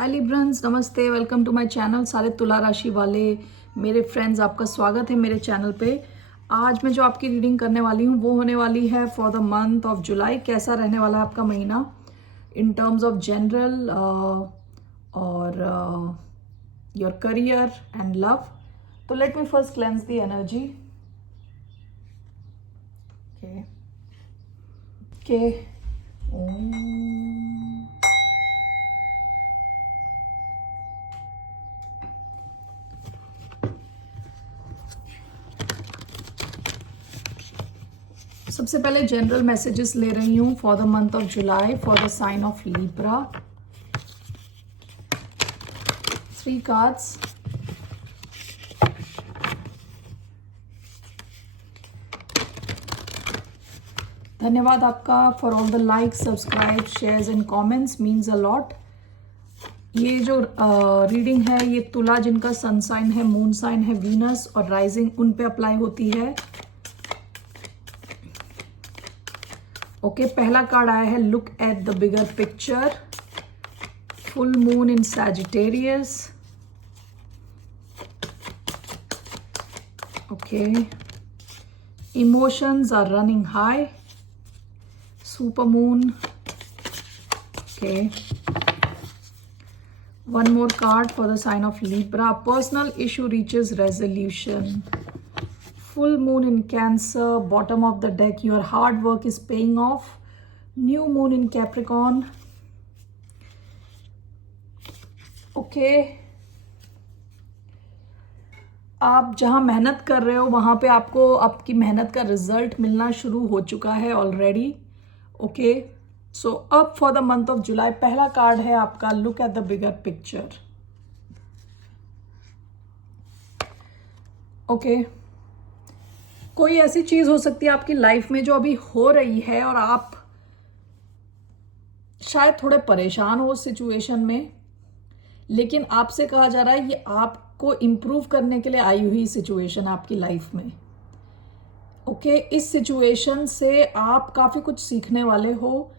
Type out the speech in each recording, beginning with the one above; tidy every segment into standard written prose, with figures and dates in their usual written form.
हाय Librans, नमस्ते। Welcome to my channel. सारे तुला राशि वाले मेरे फ्रेंड्स, आपका स्वागत है मेरे चैनल पे। आज मैं जो आपकी रीडिंग करने वाली हूँ वो होने वाली है for the month of July. कैसा रहने वाला है आपका महीना इन टर्म्स ऑफ जनरल और योर करियर एंड लव। तो let me first cleanse the energy. Okay, सबसे पहले जनरल मैसेजेस ले रही हूँ for the month of July for the sign of Libra. 3 cards. धन्यवाद आपका for all the likes, subscribe, shares and comments, means a lot. ये जो reading है ये तुला जिनका सन साइन है, मून साइन है, वीनस और राइजिंग, उन पे अप्लाई होती है। ओके, पहला कार्ड आया है look at the bigger picture. Full moon in Sagittarius. Okay, emotions are running high. Super moon. Okay, one more card for the sign of Libra. Personal issue reaches resolution. Full moon in Cancer, bottom of the deck. Your hard work is paying off. New moon in Capricorn. Okay. आप जहाँ मेहनत कर रहे हो वहाँ पे आपको आपकी मेहनत का रिजल्ट मिलना शुरू हो चुका है ऑलरेडी। ओके, सो अब फॉर द मंथ ऑफ जुलाई पहला कार्ड है आपका look at the bigger picture. Okay, कोई ऐसी चीज हो सकती है आपकी लाइफ में जो अभी हो रही है और आप शायद थोड़े परेशान हो उस सिचुएशन में, लेकिन आपसे कहा जा रहा है ये आपको इम्प्रूव करने के लिए आई हुई सिचुएशन आपकी लाइफ में। ओके, इस सिचुएशन से आप काफ़ी कुछ सीखने वाले हो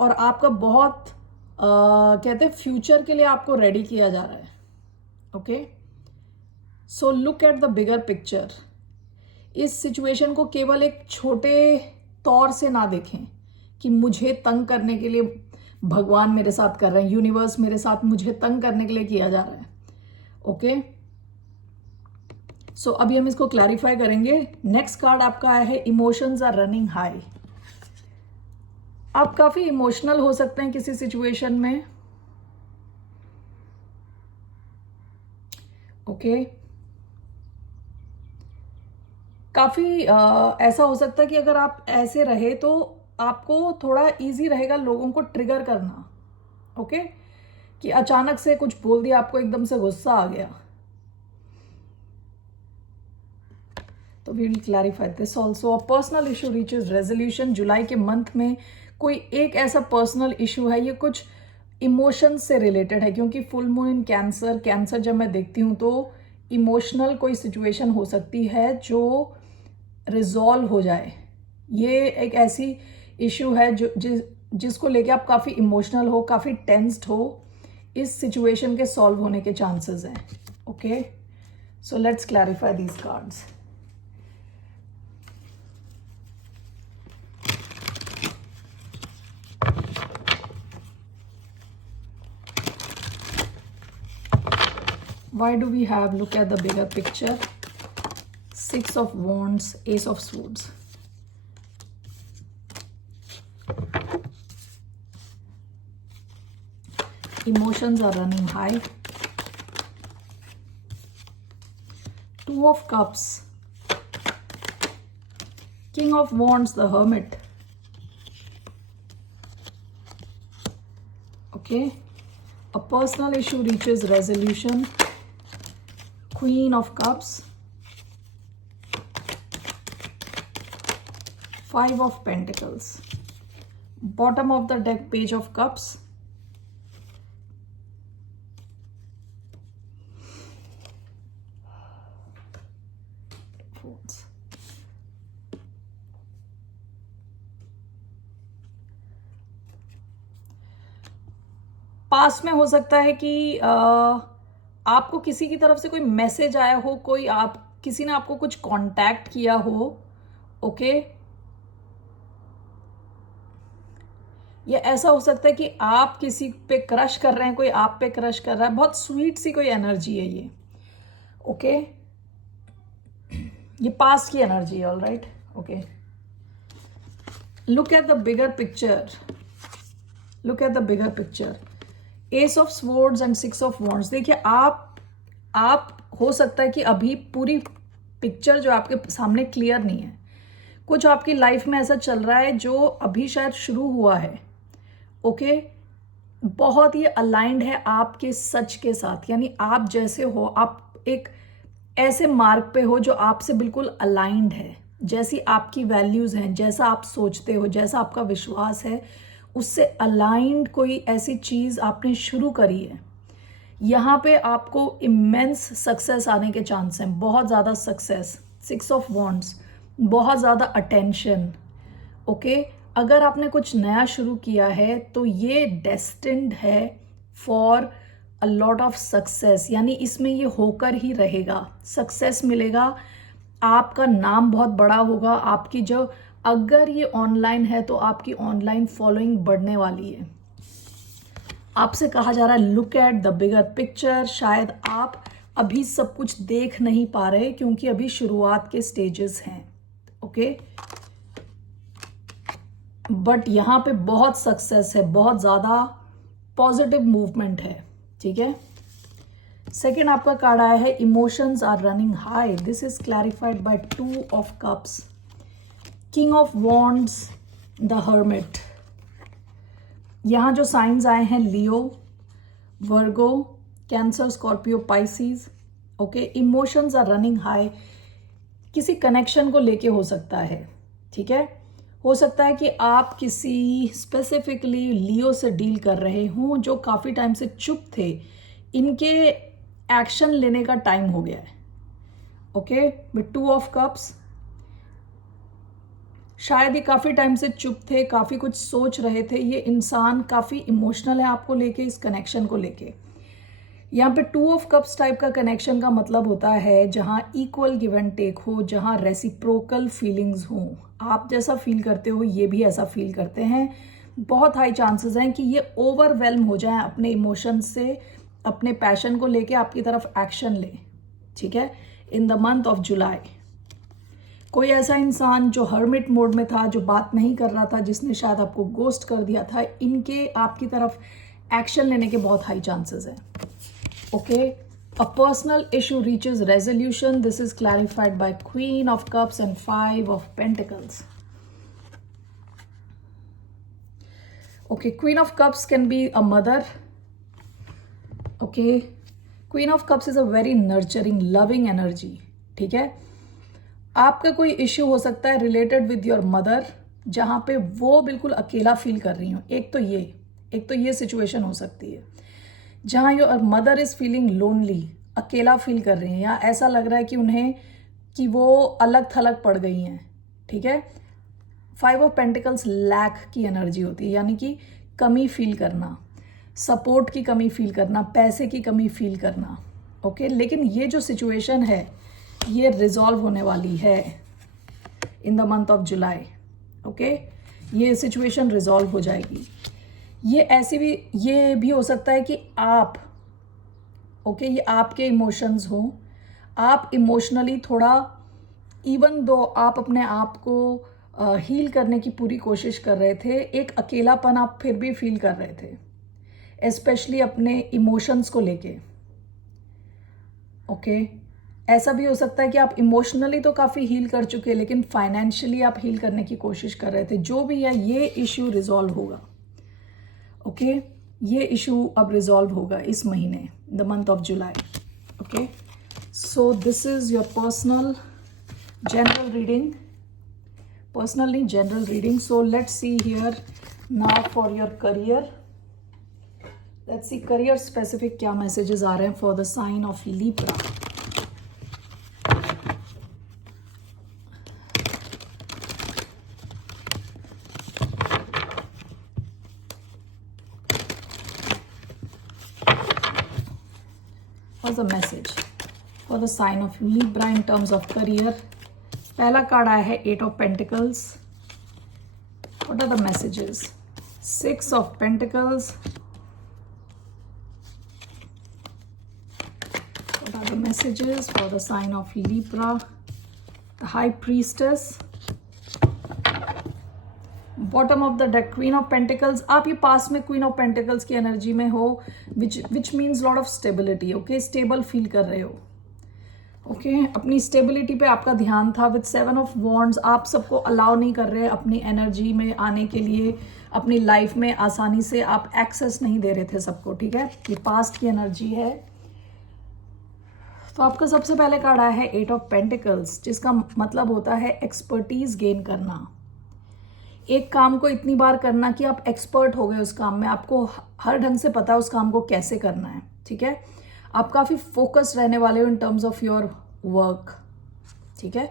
और आपका बहुत कहते हैं फ्यूचर के लिए आपको रेडी किया जा रहा है। Okay, so look at the bigger picture. इस सिचुएशन को केवल एक छोटे तौर से ना देखें कि मुझे तंग करने के लिए भगवान मेरे साथ कर रहे हैं, यूनिवर्स मेरे साथ मुझे तंग करने के लिए किया जा रहा है। ओके, सो अभी हम इसको क्लैरिफाई करेंगे। नेक्स्ट कार्ड आपका आया है इमोशंस आर रनिंग हाई। आप काफी इमोशनल हो सकते हैं किसी सिचुएशन में। ओके, काफी ऐसा हो सकता है कि अगर आप ऐसे रहे तो आपको थोड़ा इजी रहेगा लोगों को ट्रिगर करना। ओके, कि अचानक से कुछ बोल दिया, आपको एकदम से गुस्सा आ गया। तो we will clarify this also. Personal issue reaches resolution. जुलाई के मंथ में कोई एक ऐसा पर्सनल इशू है, ये कुछ इमोशंस से रिलेटेड है, क्योंकि फुल मून इन कैंसर, कैंसर जब मैं देखती हूँ तो इमोशनल कोई सिचुएशन हो सकती है जो रिजॉल्व हो जाए। ये एक ऐसी इशू है जो जिसको लेके आप काफ़ी इमोशनल हो, काफ़ी टेंस्ड हो। इस सिचुएशन के सॉल्व होने के चांसेस हैं। Okay, so let's clarify these cards. Why do we have look at the bigger picture? 6 of Wands, Ace of Swords. Emotions are running high. 2 of Cups. King of Wands, the Hermit. Okay. A personal issue reaches resolution. Queen of Cups. 5 of Pentacles. Bottom of the deck, Page of Cups. Past में हो सकता है कि आपको किसी की तरफ से कोई मैसेज आया हो, कोई आप किसी ने आपको कुछ कांटेक्ट किया हो, ओके। या ऐसा हो सकता है कि आप किसी पे क्रश कर रहे हैं, कोई आप पे क्रश कर रहा है, बहुत स्वीट सी कोई एनर्जी है ये, ओके। ये पास्ट की एनर्जी है, alright, okay. Look at the bigger picture, look at the bigger picture. S of swords and six of wands. देखिए आप हो सकता है कि अभी पूरी पिक्चर जो आपके सामने क्लियर नहीं है, कुछ आपकी लाइफ में ऐसा चल रहा है जो अभी शायद शुरू हुआ है, ओके। बहुत ही अलाइंड है आपके सच के साथ, यानी आप जैसे हो, आप एक ऐसे मार्ग पे हो जो आपसे बिल्कुल अलाइंड है, जैसी आपकी वैल्यूज हैं, जैसा आप सोचते हो, जैसा आपका विश्वास है, उससे अलाइंड कोई ऐसी चीज आपने शुरू करी है। यहाँ पे आपको इमेंस सक्सेस आने के चांस हैं, बहुत ज़्यादा सक्सेस। सिक्स ऑफ वॉन्ड्स, बहुत ज़्यादा अटेंशन, ओके। अगर आपने कुछ नया शुरू किया है तो ये डेस्टिन्ड है for a lot of success, यानी इसमें ये होकर ही रहेगा, सक्सेस मिलेगा, आपका नाम बहुत बड़ा होगा, आपकी जो, अगर ये ऑनलाइन है तो आपकी ऑनलाइन फॉलोइंग बढ़ने वाली है। आपसे कहा जा रहा है look at the bigger picture. शायद आप अभी सब कुछ देख नहीं पा रहे क्योंकि अभी शुरुआत के स्टेजेस हैं, ओके। बट यहाँ पे बहुत सक्सेस है, बहुत ज़्यादा पॉजिटिव मूवमेंट है, ठीक है। सेकेंड आपका कार्ड आया है emotions are running high. This is clarified by 2 of cups, king of wands, the hermit. यहाँ जो साइंस आए हैं Leo, Virgo, Cancer, Scorpio, Pisces, okay. Emotions are running high, किसी कनेक्शन को लेके हो सकता है, ठीक है। हो सकता है कि आप किसी स्पेसिफिकली लियो से डील कर रहे हों जो काफ़ी टाइम से चुप थे, इनके एक्शन लेने का टाइम हो गया है, ओके। विद 2 ऑफ कप्स, शायद ये काफ़ी टाइम से चुप थे, काफ़ी कुछ सोच रहे थे, ये इंसान काफ़ी इमोशनल है आपको लेके, इस कनेक्शन को लेके। यहाँ पे 2 ऑफ कप्स टाइप का कनेक्शन का मतलब होता है जहाँ इक्वल गिव एंड टेक हो, जहाँ रेसिप्रोकल फीलिंग्स हो, आप जैसा फील करते हो ये भी ऐसा फील करते हैं। बहुत हाई चांसेस हैं कि ये ओवरवेल्म हो जाएं अपने इमोशन से, अपने पैशन को लेके आपकी तरफ एक्शन लें, ठीक है, इन द मंथ ऑफ जुलाई। कोई ऐसा इंसान जो हर्मिट मोड में था, जो बात नहीं कर रहा था, जिसने शायद आपको गोस्ट कर दिया था, इनके आपकी तरफ एक्शन लेने के बहुत हाई चांसेस हैं, okay. A personal issue reaches resolution. This is clarified by Queen of Cups and 5 of Pentacles. Okay, Queen of Cups can be a mother. Okay, Queen of Cups is a very nurturing, loving energy. ठीक है, आपका कोई issue हो सकता है related with your mother, जहाँ पे वो बिल्कुल अकेला फील कर रही हो। एक तो ये सिचुएशन हो सकती है जहाँ your mother is feeling lonely, अकेला फील कर रही हैं, या ऐसा लग रहा है कि उन्हें कि वो अलग थलग पड़ गई हैं, ठीक है। 5 ऑफ पेंटिकल्स लैक की एनर्जी होती है, यानी कि कमी फील करना, सपोर्ट की कमी फील करना, पैसे की कमी फील करना, ओके। लेकिन ये जो सिचुएशन है ये रिजॉल्व होने वाली है in the month of July, okay. ये सिचुएशन रिजॉल्व हो जाएगी। ये भी हो सकता है कि आप, ओके, ये आपके इमोशंस हो, आप इमोशनली थोड़ा, इवन दो आप अपने आप को हील करने की पूरी कोशिश कर रहे थे, एक अकेलापन आप फिर भी फील कर रहे थे, स्पेशली अपने इमोशंस को लेके, ओके। ऐसा भी हो सकता है कि आप इमोशनली तो काफ़ी हील कर चुके हैं, लेकिन फाइनेंशियली आप हील करने की कोशिश कर रहे थे। जो भी है, ये इश्यू रिजॉल्व होगा, ओके। ये इशू अब रिजॉल्व होगा इस महीने, the month of July, okay. So this is your personal general reading, personally general reading. So let's see here now for your career. Let's see career specific क्या messages आ रहे हैं for the sign of Libra. What's the message for the sign of Libra in terms of career? पहला card आया है 8 of Pentacles. What are the messages? 6 of Pentacles. What are the messages for the sign of Libra? The High Priestess. Bottom of the deck queen of pentacles. आप ये पास में queen of pentacles की energy में हो, which means lot of stability. Okay, stable feel कर रहे हो. Okay, अपनी स्टेबिलिटी पे आपका ध्यान था. विद 7 ऑफ वॉन्ड्स आप सबको अलाउ नहीं कर रहे अपनी एनर्जी में आने के लिए, अपनी लाइफ में आसानी से आप एक्सेस नहीं दे रहे थे सबको. ठीक है, ये पास्ट की एनर्जी है. तो आपका सबसे पहले कार्ड आया है 8 ऑफ पेंटिकल्स, जिसका मतलब होता है एक्सपर्टीज गेन करना. एक काम को इतनी बार करना कि आप एक्सपर्ट हो गए उस काम में, आपको हर ढंग से पता है उस काम को कैसे करना है. ठीक है, आप काफ़ी फोकस्ड रहने वाले हो इन टर्म्स ऑफ योर वर्क. ठीक है,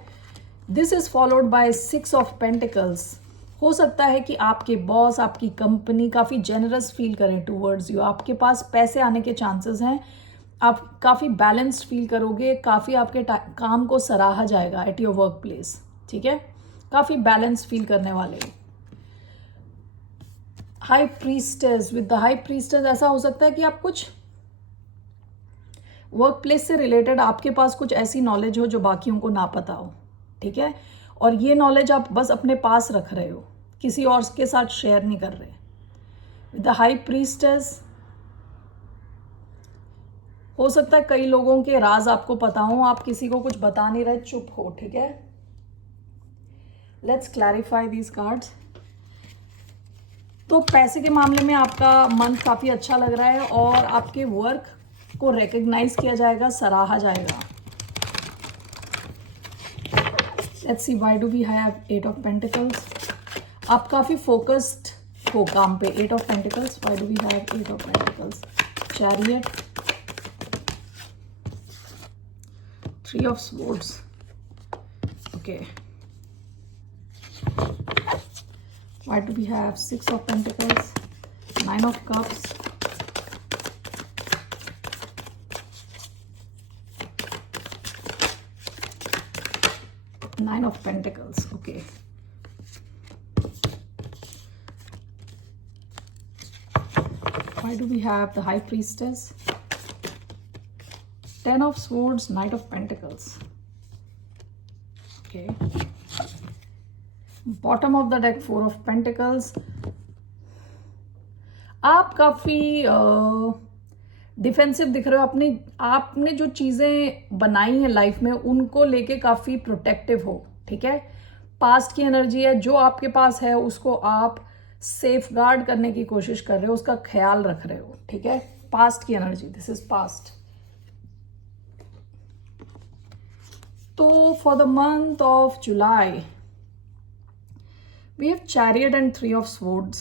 this is followed by 6 of pentacles. हो सकता है कि आपके बॉस, आपकी कंपनी काफ़ी जेनरस फील करें टूवर्ड्स यू. आपके पास पैसे आने के चांसेस हैं, आप काफ़ी बैलेंस्ड फील करोगे, काफ़ी आपके काम को सराहा जाएगा एट योर वर्क प्लेस. ठीक है, काफ़ी बैलेंस फील करने वाले. High priestess. With the high priestess ऐसा हो सकता है कि आप कुछ वर्क प्लेस से रिलेटेड आपके पास कुछ ऐसी नॉलेज हो जो बाकियों को ना पता हो. ठीक है, और ये नॉलेज आप बस अपने पास रख रहे हो, किसी और के साथ शेयर नहीं कर रहे. विद द हाई प्रीस्टेस हो सकता है कई लोगों के राज आपको पता हो, आप किसी को कुछ बता नहीं रहे, चुप हो. ठीक है, लेट्स क्लैरिफाई दीज कार्ड्स. तो पैसे के मामले में आपका मंथ काफ़ी अच्छा लग रहा है और आपके वर्क को रिकग्नाइज किया जाएगा, सराहा जाएगा. Let's see why do we have 8 of pentacles. आप काफ़ी फोकस्ड हो काम पे. 8 of pentacles. Why do we have 8 of pentacles. Chariot. 3 of swords. Okay, why do we have 6 of Pentacles, 9 of Cups, Nine of Pentacles. Okay, why do we have the High Priestess, 10 of Swords, Knight of Pentacles. Okay, bottom of the deck 4 of pentacles. आप काफ़ी defensive दिख रहे हो. आपने जो चीज़ें बनाई हैं लाइफ में उनको लेके काफ़ी प्रोटेक्टिव हो. ठीक है, पास्ट की एनर्जी है, जो आपके पास है उसको आप सेफ गार्ड करने की कोशिश कर रहे हो, उसका ख्याल रख रहे हो. ठीक है, पास्ट की एनर्जी, दिस इज पास्ट. तो for the month of July We have Chariot and 3 of Swords.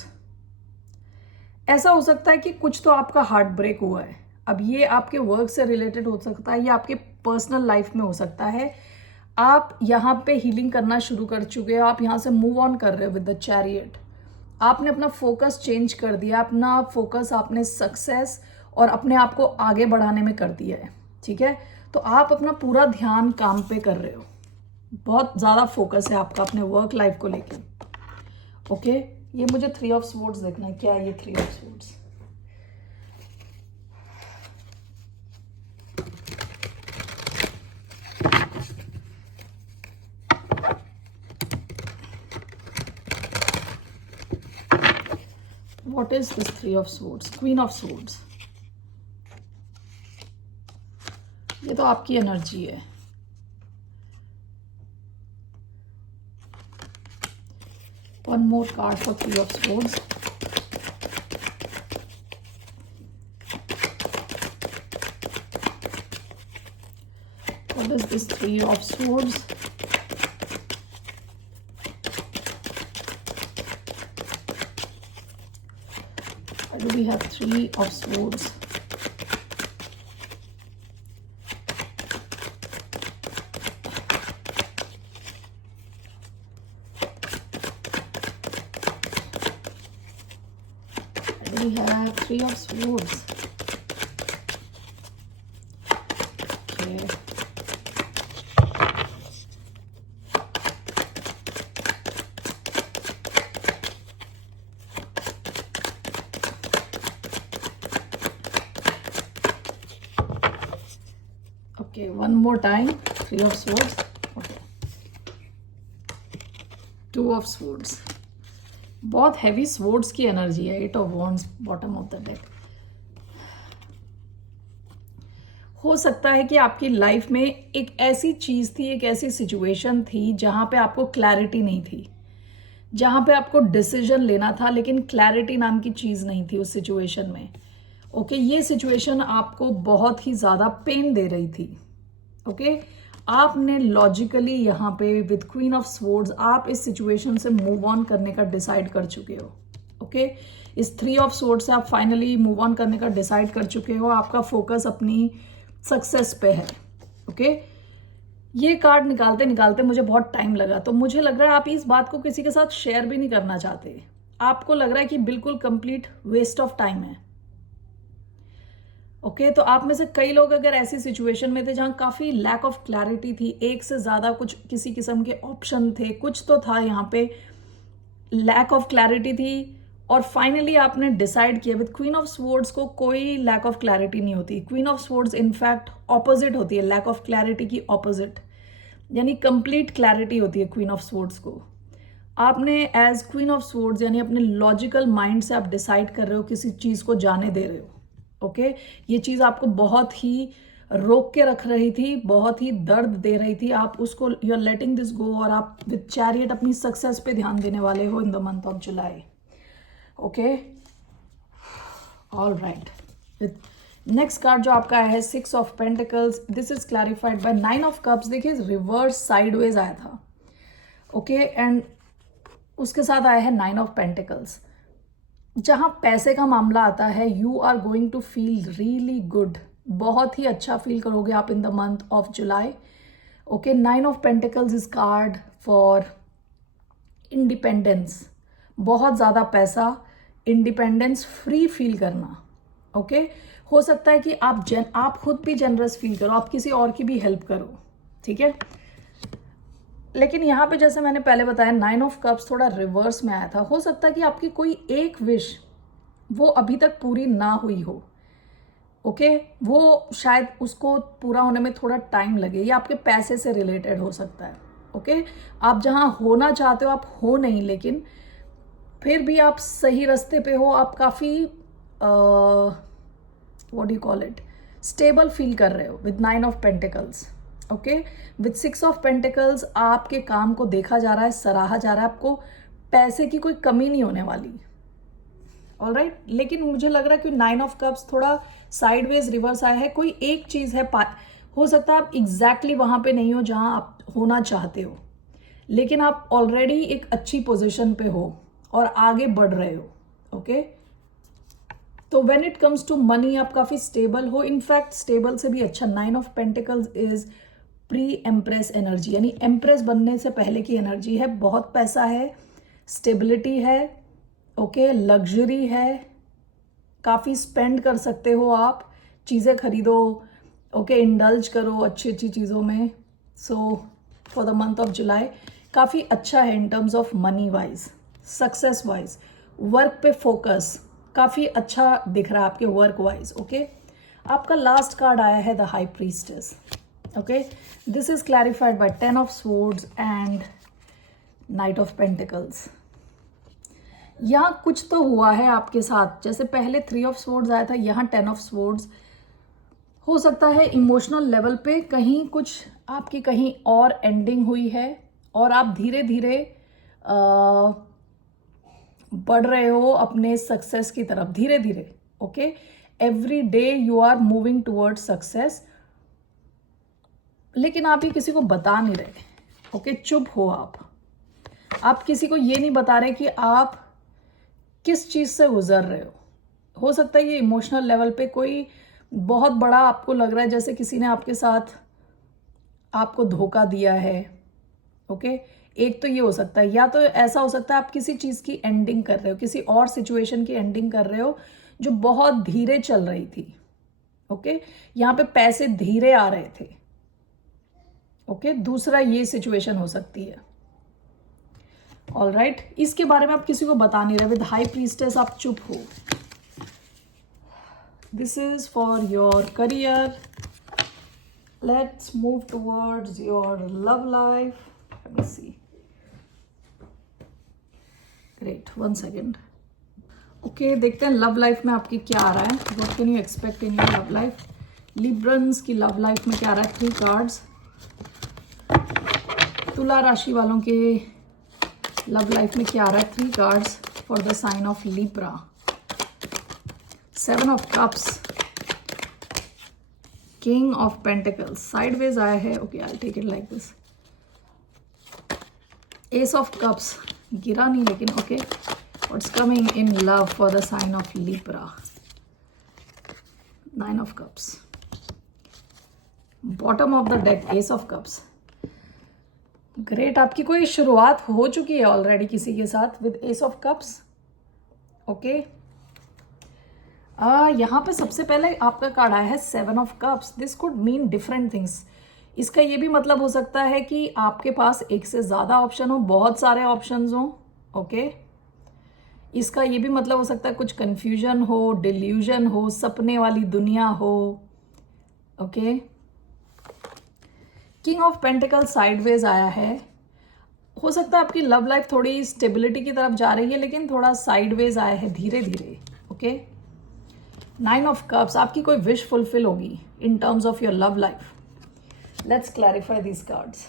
ऐसा हो सकता है कि कुछ तो आपका हार्ट ब्रेक हुआ है. अब ये आपके वर्क से रिलेटेड हो सकता है या आपके पर्सनल लाइफ में हो सकता है. आप यहाँ पे हीलिंग करना शुरू कर चुके हो, आप यहाँ से मूव ऑन कर रहे हो विद द चैरियट. आपने अपना फोकस चेंज कर दिया, अपना फोकस आपने सक्सेस और अपने आप को आगे बढ़ाने में कर दिया है. ठीक है, तो आप अपना पूरा ध्यान काम पे कर रहे हो, बहुत ज़्यादा फोकस है आपका अपने वर्क लाइफ को लेके. ओके, ये मुझे 3 ऑफ स्वॉर्ड्स देखना है. क्या है ये 3 of swords? What is this 3 of swords? Queen of swords. ये तो आपकी एनर्जी है. One more card for 3 of Swords. What is this 3 of Swords? Why do we have 3 of Swords? We have 3 of Swords. Okay, one more time. Three of Swords. Okay. Two of Swords. बहुत heavy swords की energy है. Eight of wands bottom of the deck. हो सकता है कि आपकी life में एक ऐसी चीज थी, एक ऐसी सिचुएशन थी जहां पे आपको क्लैरिटी नहीं थी, जहां पे आपको डिसीजन लेना था लेकिन क्लैरिटी नाम की चीज नहीं थी उस सिचुएशन में. ओके, ये सिचुएशन आपको बहुत ही ज्यादा पेन दे रही थी. ओके, आपने लॉजिकली यहाँ पे विद क्वीन ऑफ स्वॉर्ड्स आप इस सिचुएशन से मूव ऑन करने का डिसाइड कर चुके हो. ओके, इस थ्री ऑफ स्वॉर्ड्स से आप फाइनली मूव ऑन करने का डिसाइड कर चुके हो. आपका फोकस अपनी सक्सेस पे है. ओके, ये कार्ड निकालते निकालते मुझे बहुत टाइम लगा, तो मुझे लग रहा है आप इस बात को किसी के साथ शेयर भी नहीं करना चाहते. आपको लग रहा है कि बिल्कुल कंप्लीट वेस्ट ऑफ टाइम है. ओके, तो आप में से कई लोग अगर ऐसी सिचुएशन में थे जहां काफी लैक ऑफ क्लैरिटी थी, एक से ज्यादा कुछ किसी किस्म के ऑप्शन थे, कुछ तो था यहाँ पे, लैक ऑफ क्लैरिटी थी, और फाइनली आपने डिसाइड किया. विद क्वीन ऑफ स्वॉर्ड्स को कोई लैक ऑफ क्लैरिटी नहीं होती. Queen of swords in fact opposite होती है लैक ऑफ क्लैरिटी की, ऑपोजिट, यानी कंप्लीट क्लैरिटी होती है क्वीन ऑफ स्वॉर्ड्स को. आपने एज क्वीन ऑफ स्वॉर्ड्स यानी अपने लॉजिकल माइंड से आप डिसाइड कर रहे हो, किसी चीज को जाने दे रहे हो. ओके, ये चीज आपको बहुत ही रोक के रख रही थी, बहुत ही दर्द दे रही थी. आप उसको, you are letting this go, और आप विद चैरियट अपनी सक्सेस पे ध्यान देने वाले हो इन the month of July. Okay, all right. Next card जो आपका है six of pentacles. This is clarified by nine of cups. देखिए, रिवर्स साइडवेज आया था. ओके, एंड उसके साथ आया है नाइन ऑफ पेंटिकल्स. जहां पैसे का मामला आता है, you are going to feel really good. बहुत ही अच्छा फील करोगे आप in the month of July. Okay, nine of pentacles is card for independence. बहुत ज़्यादा पैसा, इंडिपेंडेंस, फ्री फील करना. ओके, हो सकता है कि आप खुद भी जनरस फील करो, आप किसी और की भी हेल्प करो. ठीक है, लेकिन यहाँ पे जैसे मैंने पहले बताया, नाइन ऑफ कप्स थोड़ा रिवर्स में आया था. हो सकता है कि आपकी कोई एक विश वो अभी तक पूरी ना हुई हो. ओके, वो शायद उसको पूरा होने में थोड़ा टाइम लगे, या आपके पैसे से रिलेटेड हो सकता है. ओके, आप जहाँ होना चाहते हो आप हो नहीं, लेकिन फिर भी आप सही रास्ते पे हो. आप काफ़ी what do you call it, stable feel कर रहे हो with nine of pentacles. Okay, with six of pentacles आपके काम को देखा जा रहा है, सराहा जा रहा है. आपको पैसे की कोई कमी नहीं होने वाली. ऑल राइट, लेकिन मुझे लग रहा है कि नाइन ऑफ कप्स थोड़ा साइडवेज रिवर्स आया है. कोई एक चीज है, हो सकता है आप एग्जैक्टली वहां पे नहीं हो जहां आप होना चाहते हो, लेकिन आप ऑलरेडी एक अच्छी पोजिशन पे हो और आगे बढ़ रहे हो. ओके, तो when it comes to money आप काफी स्टेबल हो. इनफैक्ट स्टेबल से भी अच्छा. Nine of pentacles is pre empress energy, यानी एम्प्रेस बनने से पहले की एनर्जी है. बहुत पैसा है, स्टेबिलिटी है. ओके, लग्जरी है, काफ़ी स्पेंड कर सकते हो आप, चीज़ें खरीदो. ओके, इंडल्ज करो अच्छी अच्छी चीज़ों में. So for the month of जुलाई काफ़ी अच्छा है इन terms of money wise, success wise. Work पे फोकस काफ़ी अच्छा दिख रहा है आपके वर्क वाइज. ओके, आपका लास्ट कार्ड आया है the high priestess. Okay, this is clarified by ten of swords and night of pentacles. यहाँ कुछ तो हुआ है आपके साथ. जैसे पहले थ्री ऑफ स्वॉर्ड्स आया था, यहाँ टेन ऑफ स्वॉर्ड्स. हो सकता है इमोशनल लेवल पे कहीं कुछ आपकी कहीं और एंडिंग हुई है, और आप धीरे धीरे बढ़ रहे हो अपने सक्सेस की तरफ, धीरे धीरे. Okay, every day you are moving toward success, लेकिन आप ये किसी को बता नहीं रहे. ओके, चुप हो आप किसी को ये नहीं बता रहे कि आप किस चीज से गुजर रहे हो. हो सकता है ये इमोशनल लेवल पे कोई बहुत बड़ा आपको लग रहा है, जैसे किसी ने आपके साथ आपको धोखा दिया है. ओके, एक तो ये हो सकता है, या तो ऐसा हो सकता है आप किसी चीज की एंडिंग कर रहे हो, किसी और सिचुएशन की एंडिंग कर रहे हो जो बहुत धीरे चल रही थी. ओके, यहाँ पे पैसे धीरे आ रहे थे, ओके दूसरा ये सिचुएशन हो सकती है। ऑलराइट इसके बारे में आप किसी को बता नहीं रहे। विद हाई प्रीस्टेस आप चुप हो। This is for your career. Let's move towards your love life. Let me see. Great, 1 second. Okay देखते हैं लव लाइफ में आपकी क्या आ रहा है। What can you expect in your love life. Librans की लव लाइफ में क्या आ रहा है। 3 कार्ड्स। तुला राशि वालों के लव लाइफ में क्या आ रहा है। 3 cards for the sign of Libra. 7 of cups, king of pentacles sideways आया है। Okay I take it like this. Ace of cups गिरा नहीं लेकिन okay. What's coming in love for the sign of Libra. 9 of cups. Bottom of the deck ace of cups. Great, आपकी कोई शुरुआत हो चुकी है ऑलरेडी किसी के साथ with S of cups. Okay यहाँ पे सबसे पहले आपका कार्ड आया है 7 of cups. This could mean different things. इसका ये भी मतलब हो सकता है कि आपके पास एक से ज़्यादा ऑप्शन हो, बहुत सारे ऑप्शंस हो। ओके इसका ये भी मतलब हो सकता है कुछ कंफ्यूजन हो, डिल्यूजन हो, सपने वाली दुनिया हो। Okay king of pentacle sideways आया है। हो सकता है आपकी लव लाइफ थोड़ी स्टेबिलिटी की तरफ जा रही है लेकिन थोड़ा साइडवेज आया है धीरे धीरे। ओके 9 ऑफ कप्स, आपकी कोई विश फुलफिल होगी इन terms of your love life. Let's clarify these cards.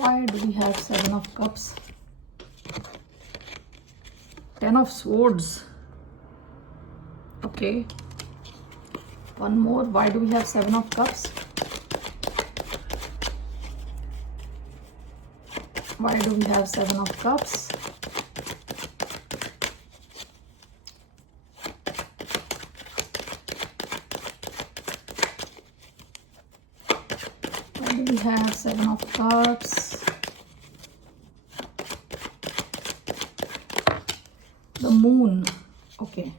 Why do we have 7 of cups? 10 of swords. Okay. One more. Why do we have 7 of cups? Why do we have 7 of cups? Why do we have 7 of cups? The moon. Okay.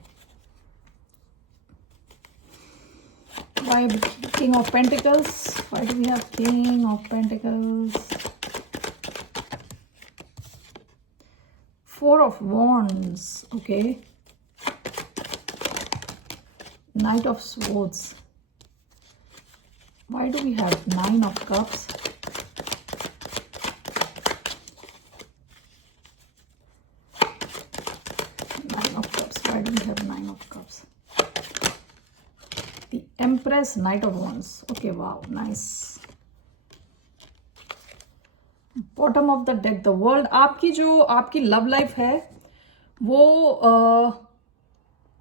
Why king of pentacles? Why do we have king of pentacles? 4 of wands. Okay. Knight of swords. Why do we have 9 of cups? Why do we have 9 of cups? The Empress, Knight of Wands. Okay, wow, nice. Bottom of the deck, the World. आपकी love life है वो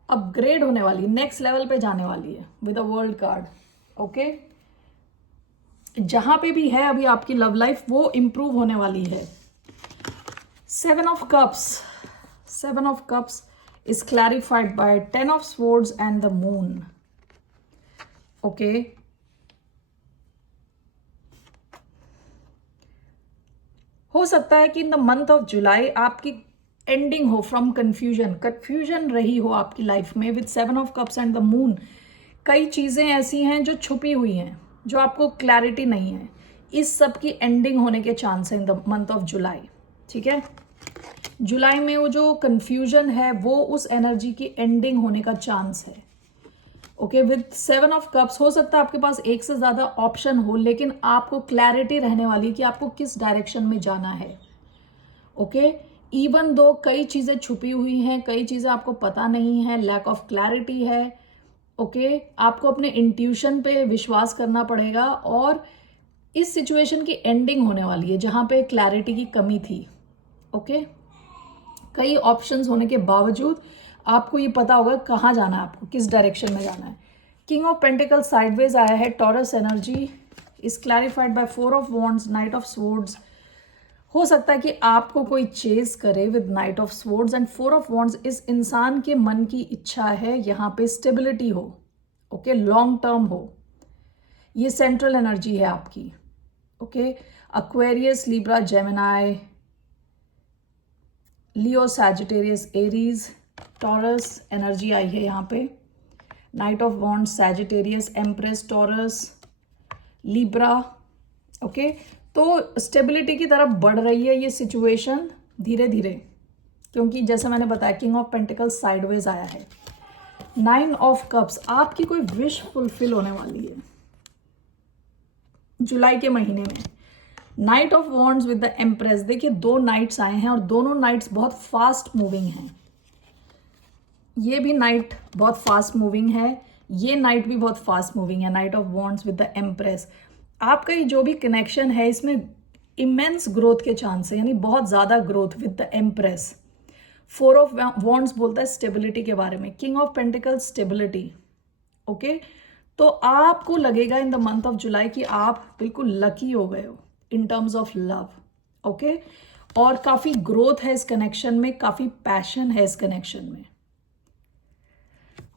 upgrade होने वाली, next level पे जाने वाली है with a world card. Okay जहां पे भी है अभी आपकी लव लाइफ वो इंप्रूव होने वाली है। 7 of cups. 7 of cups is clarified by 10 of swords and the moon. Okay. हो सकता है कि इन द मंथ ऑफ जुलाई आपकी एंडिंग हो फ्रॉम कंफ्यूजन रही हो आपकी लाइफ में with 7 of cups and the moon। कई चीजें ऐसी हैं जो छुपी हुई हैं, जो आपको क्लैरिटी नहीं है। इस सब की एंडिंग होने के चांस है इन द मंथ ऑफ जुलाई। ठीक है जुलाई में वो जो कंफ्यूजन है वो उस एनर्जी की एंडिंग होने का चांस है। ओके विद 7 of cups हो सकता है आपके पास एक से ज्यादा ऑप्शन हो लेकिन आपको क्लैरिटी रहने वाली कि आपको किस डायरेक्शन में जाना है। ओके इवन दो कई चीजें छुपी हुई हैं, कई चीजें आपको पता नहीं है, लैक ऑफ क्लैरिटी है। ओके आपको अपने इंट्यूशन पे विश्वास करना पड़ेगा और इस सिचुएशन की एंडिंग होने वाली है जहां पे क्लैरिटी की कमी थी। ओके कई ऑप्शंस होने के बावजूद आपको ये पता होगा कहाँ जाना है, आपको किस डायरेक्शन में जाना है। किंग ऑफ पेंटिकल साइडवेज आया है। Taurus energy is clarified by 4 of wands, knight of swords. हो सकता है कि आपको कोई चेज करे with knight of swords and 4 of wands। इस इंसान के मन की इच्छा है यहाँ पे स्टेबिलिटी हो, ओके लॉन्ग टर्म हो। ये सेंट्रल एनर्जी है आपकी। ओके, एक्वेरियस, लिब्रा, जेमिनाई, लियो, सैजिटेरियस, एरीज, टॉरस एनर्जी आई है यहाँ पे, night of wands, Sagittarius, empress, taurus, Libra. Okay, तो स्टेबिलिटी की तरफ बढ़ रही है ये सिचुएशन धीरे धीरे, क्योंकि जैसे मैंने बताया किंग ऑफ पेंटिकल्स साइडवेज आया है। 9 ऑफ कप्स, आपकी कोई विश फुलफिल होने वाली है जुलाई के महीने में। Night of wands with the empress, देखिए 2 नाइट्स आए हैं और दोनों नाइट्स बहुत फास्ट मूविंग हैं। ये भी नाइट बहुत फास्ट मूविंग है, ये नाइट भी बहुत फास्ट मूविंग है, night of wands with the empress. आपका ये जो भी कनेक्शन है इसमें इमेंस ग्रोथ के चांस है, यानी बहुत ज़्यादा growth with the empress. 4 of wands बोलता है स्टेबिलिटी के बारे में, king of pentacles stability. Okay, तो आपको लगेगा इन द मंथ ऑफ जुलाई कि आप बिल्कुल लकी हो गए हो इन टर्म्स ऑफ लव। ओके, और काफ़ी ग्रोथ है इस कनेक्शन में, काफ़ी पैशन है इस कनेक्शन में।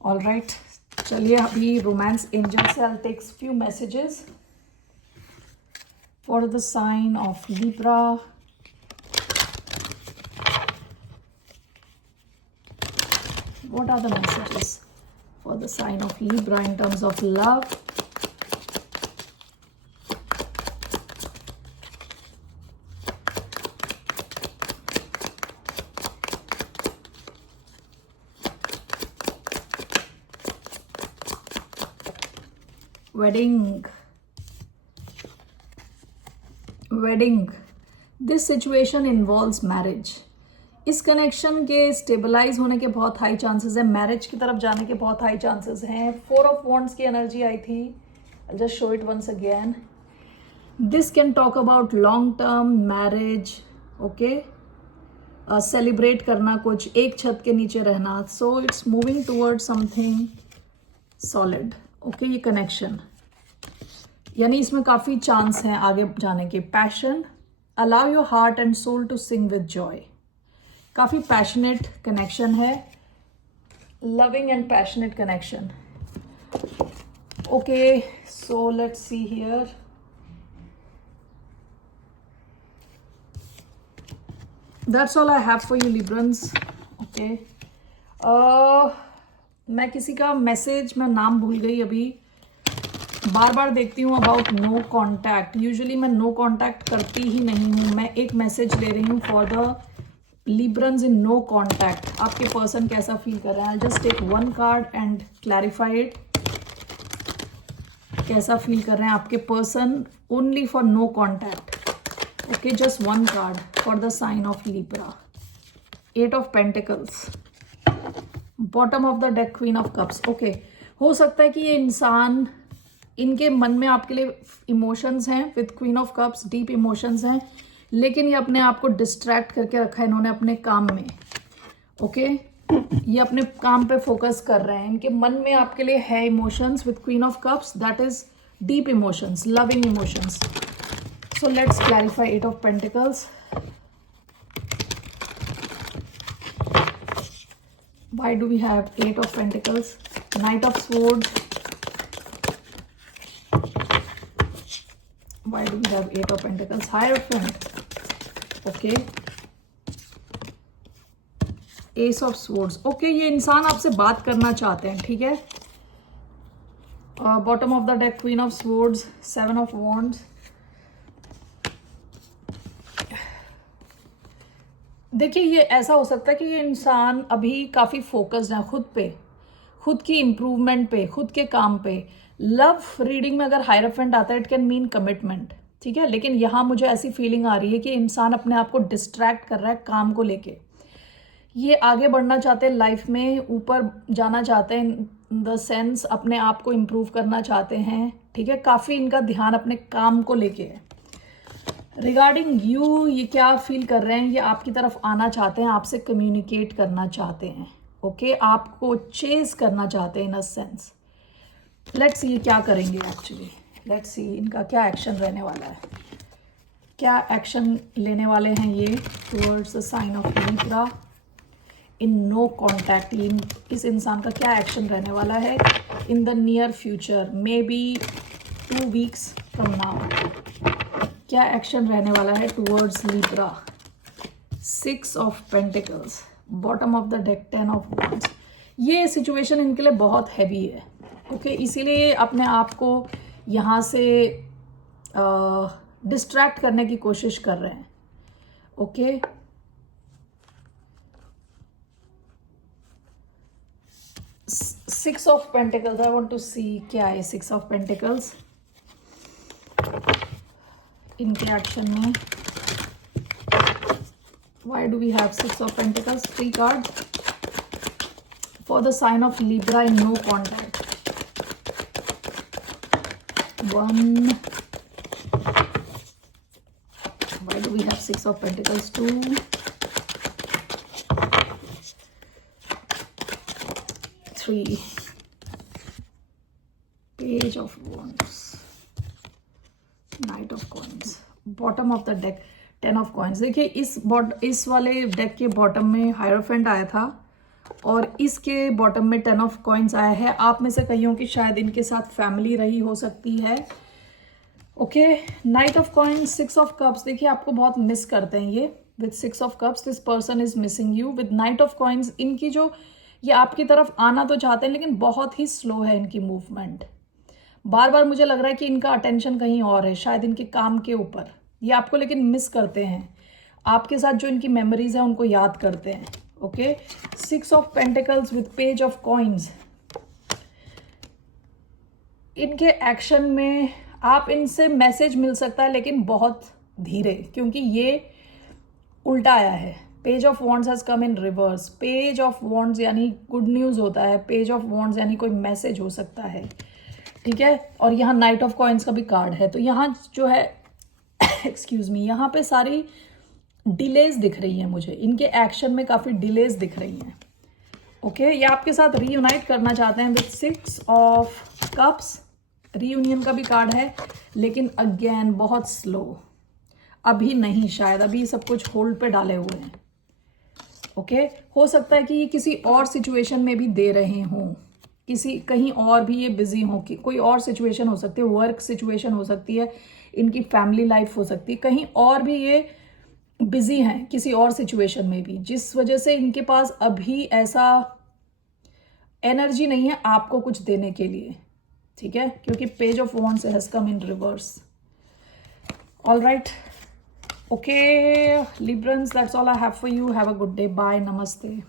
ऑल राइट, चलिए अभी रोमांस एंजल से I take few messages for the sign of Libra. What are the messages for the sign of Libra in terms of love? Wedding. This situation involves marriage. इस connection के stabilise होने के बहुत high chances हैं, marriage की तरफ जाने के बहुत हाई चांसेस हैं। 4 ऑफ वॉन्ड्स की एनर्जी आई थी, I just show it once again. This can talk about long term marriage, okay, celebrate करना, कुछ एक छत के नीचे रहना। So it's moving toward something solid. Okay, ये कनेक्शन यानी इसमें काफ़ी चांस हैं आगे जाने के। Passion, allow your heart and soul to sing with joy, काफ़ी पैशनेट कनेक्शन है, loving and passionate connection. Okay, so let's see here. That's all I have for you Librans. Okay, मैं किसी का मैसेज, मैं नाम भूल गई अभी, बार बार देखती हूँ अबाउट नो कॉन्टैक्ट। यूजुअली मैं नो कॉन्टैक्ट करती ही नहीं हूँ, मैं एक मैसेज ले रही हूँ for the Librans in no contact. आपके पर्सन कैसा फील कर रहे हैं? I'll just take one card and clarify it. कैसा फील कर रहे हैं आपके person only for no contact. Okay, just one card for the sign of Libra. 8 of Pentacles. Bottom of the deck, Queen of Cups. Okay, हो सकता है कि ये इंसान, इनके मन में आपके लिए इमोशंस हैं with queen of cups, deep emotions हैं, लेकिन ये अपने आप को डिस्ट्रैक्ट करके रखा है इन्होंने अपने काम में। ओके, ये अपने काम पे फोकस कर रहे हैं, इनके मन में आपके लिए है emotions with queen of cups, that is deep emotions, loving emotions. So let's clarify 8 of pentacles. Why do we have 8 of pentacles? Knight of swords. Why do we have 8 of Pentacles? Hierophant. Okay. Ace of Swords. Okay, ये इंसान आपसे बात करना चाहते हैं, ठीक है। Bottom of the deck, Queen of Swords, 7 of Wands. देखिए, ये ऐसा हो सकता है कि ये इंसान अभी काफ़ी फोकस्ड है खुद पे, खुद की इम्प्रूवमेंट पे, खुद के काम पे। लव रीडिंग में अगर हायरफेंट आता है इट कैन मीन कमिटमेंट, ठीक है, लेकिन यहाँ मुझे ऐसी फीलिंग आ रही है कि इंसान अपने आप को डिस्ट्रैक्ट कर रहा है काम को लेके। ये आगे बढ़ना चाहते हैं लाइफ में, ऊपर जाना चाहते हैं, इन द सेंस अपने आप को इम्प्रूव करना चाहते हैं, ठीक है। काफ़ी इनका ध्यान अपने काम को लेके है। रिगार्डिंग यू, ये क्या फील कर रहे हैं? ये आपकी तरफ आना चाहते हैं, आपसे कम्युनिकेट करना चाहते हैं, ओके, आपको चेज करना चाहते हैं इन अ सेंस। लेट्स सी ये क्या करेंगे एक्चुअली, लेट्स सी इनका क्या एक्शन रहने वाला है, क्या एक्शन लेने वाले हैं ये towards the sign of Libra in no contact. इस इंसान का क्या एक्शन रहने वाला है in the near future, maybe 2 weeks from now. क्या एक्शन रहने वाला है towards Libra? 6 of pentacles, bottom of the deck 10 of wands. ये सिचुएशन इनके लिए बहुत हैवी है, ओके इसीलिए अपने आप को यहाँ से डिस्ट्रैक्ट करने की कोशिश कर रहे हैं, okay six of pentacles, I want to see क्या है 6 ऑफ पेंटिकल्स इनके एक्शन में। Why do we have 6 of pentacles? 3 card for the sign of Libra in no contact. 1, why do we have 6 of pentacles? 2, 3, page of wands, knight of coins, bottom of the deck 10 of coins। देखिए इस वाले deck के bottom में hierophant आया था और इसके bottom में 10 ऑफ कॉइन्स आया है। आप में से कईयों की शायद इनके साथ फैमिली रही हो सकती है, okay night of coins, 6 of cups. देखिए आपको बहुत मिस करते हैं ये with 6 of cups, this person is missing you. With knight of coins इनकी जो ये आपकी तरफ आना तो चाहते हैं लेकिन बहुत ही स्लो है इनकी मूवमेंट। बार बार मुझे लग रहा है कि इनका अटेंशन कहीं और है, शायद इनके काम के ऊपर। ये आपको लेकिन मिस करते हैं, आपके साथ जो इनकी मेमोरीज है उनको याद करते हैं, okay 6 of pentacles with page of coins. इनके एक्शन में आप इनसे मैसेज मिल सकता है लेकिन बहुत धीरे, क्योंकि ये उल्टा आया है। Page of wands has come in reverse. Page of wands यानी गुड न्यूज़ होता है, पेज ऑफ वॉन्ड्स यानी कोई मैसेज हो सकता है, ठीक है। और यहाँ नाइट ऑफ कॉइन्स का भी कार्ड है, तो यहाँ जो है एक्सक्यूज मी, यहाँ पे सारी डिलेज दिख रही हैं मुझे, इनके एक्शन में काफ़ी डिलेज दिख रही हैं, ओके ये आपके साथ रीयूनाइट करना चाहते हैं विद 6 ऑफ कप्स। रीयूनियन का भी कार्ड है लेकिन अगेन बहुत स्लो, अभी नहीं, शायद अभी सब कुछ होल्ड पे डाले हुए हैं, ओके हो सकता है कि ये किसी और सिचुएशन में भी दे रहे हों, किसी कहीं और भी ये बिजी हो, कि कोई और सिचुएशन हो सकती है, वर्क सिचुएशन हो सकती है, इनकी फैमिली लाइफ हो सकती है, कहीं और भी ये बिजी हैं किसी और सिचुएशन में भी, जिस वजह से इनके पास अभी ऐसा एनर्जी नहीं है आपको कुछ देने के लिए, ठीक है, क्योंकि page of wands has come in reverse. All right, okay Librans, that's all I have for you. Have a good day. Bye. Namaste.